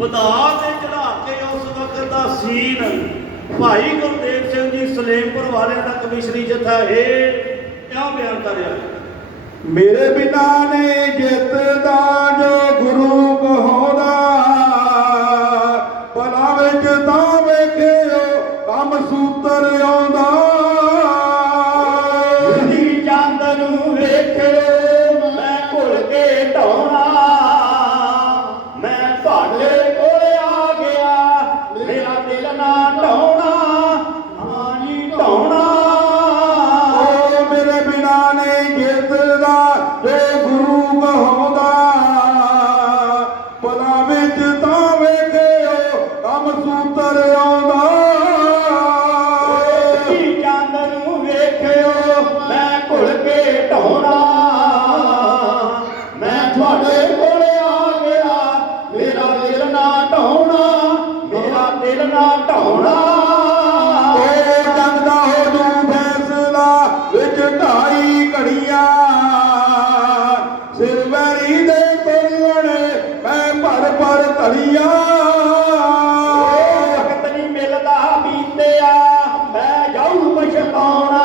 ਵਧਾ ਤੇ ਚੜਾ ਕੇ ਉਸ ਵਕਤ ਦਾ ਸੀਨ ਭਾਈ ਗੁਰਦੇਵ ਸਿੰਘ ਜੀ ਸਲੇਮਪੁਰ ਵਾਲਿਆਂ ਦਾ ਕਮਿਸ਼ਨਰੀ ਜਥਾ ਇਹ ਕਿਆ ਬਿਆਨ ਕਰ ਰਿਹਾ ਮੇਰੇ ਪਿਤਾ ਨੇ ਜਿੱਤ ਦਾ ਜੋ ਗੁਰੂ ਕਹੋਦਾ ਭਲਾ ਵਿੱਚ ਵੇਖਿਓ ਕੰਮ ਸੂਤਰ ਆਉਂਦਾ। ਵੇਖਿਓ ਵੇਖਿਓ, ਮੈਂ ਘੁਲ ਕੇ ਢੋਣਾ ਮੈਂ ਤੁਹਾਡੇ ਕੋਲ ਆ ਗਿਆ, ਮੇਰਾ ਦਿਲ ਨਾ ਢੋਣਾ ਮੇਰਾ ਦਿਲ ਨਾ ਢੋਣਾ ਪਾਉਣਾ।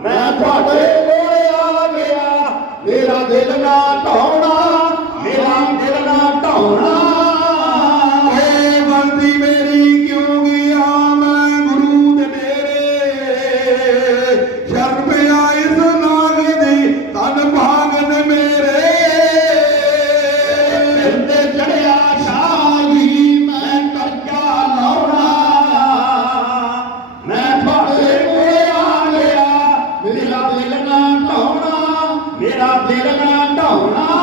ਮੈਂ ਤੁਹਾਡੇ ਕੋਲ ਆ ਗਿਆ। ਮੇਰਾ ਦਿਲ ਨਾ ਢਾਉਣਾ ਮੇਰਾ ਦਿਲ ਨਾ ਢਾਉਣਾ। 到了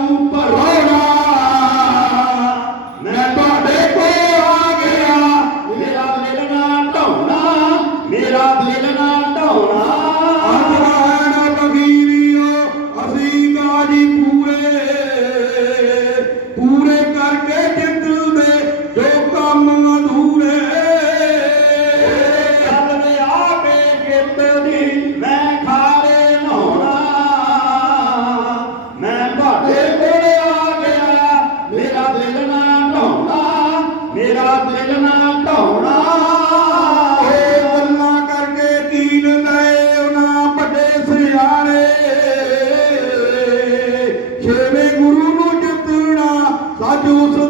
ਨੂੰ ਭਰੋਣਾ ਮੈਂ ਤੁਹਾਡੇ ਕੋਲ ਆ ਗਿਆ। ਮੇਰਾ ਦਿਲ ਨਾ ਢਾਉਣਾ, ਮੇਰਾ ਦਿਲ ਨਾ ਢਾਉਣਾ। sábio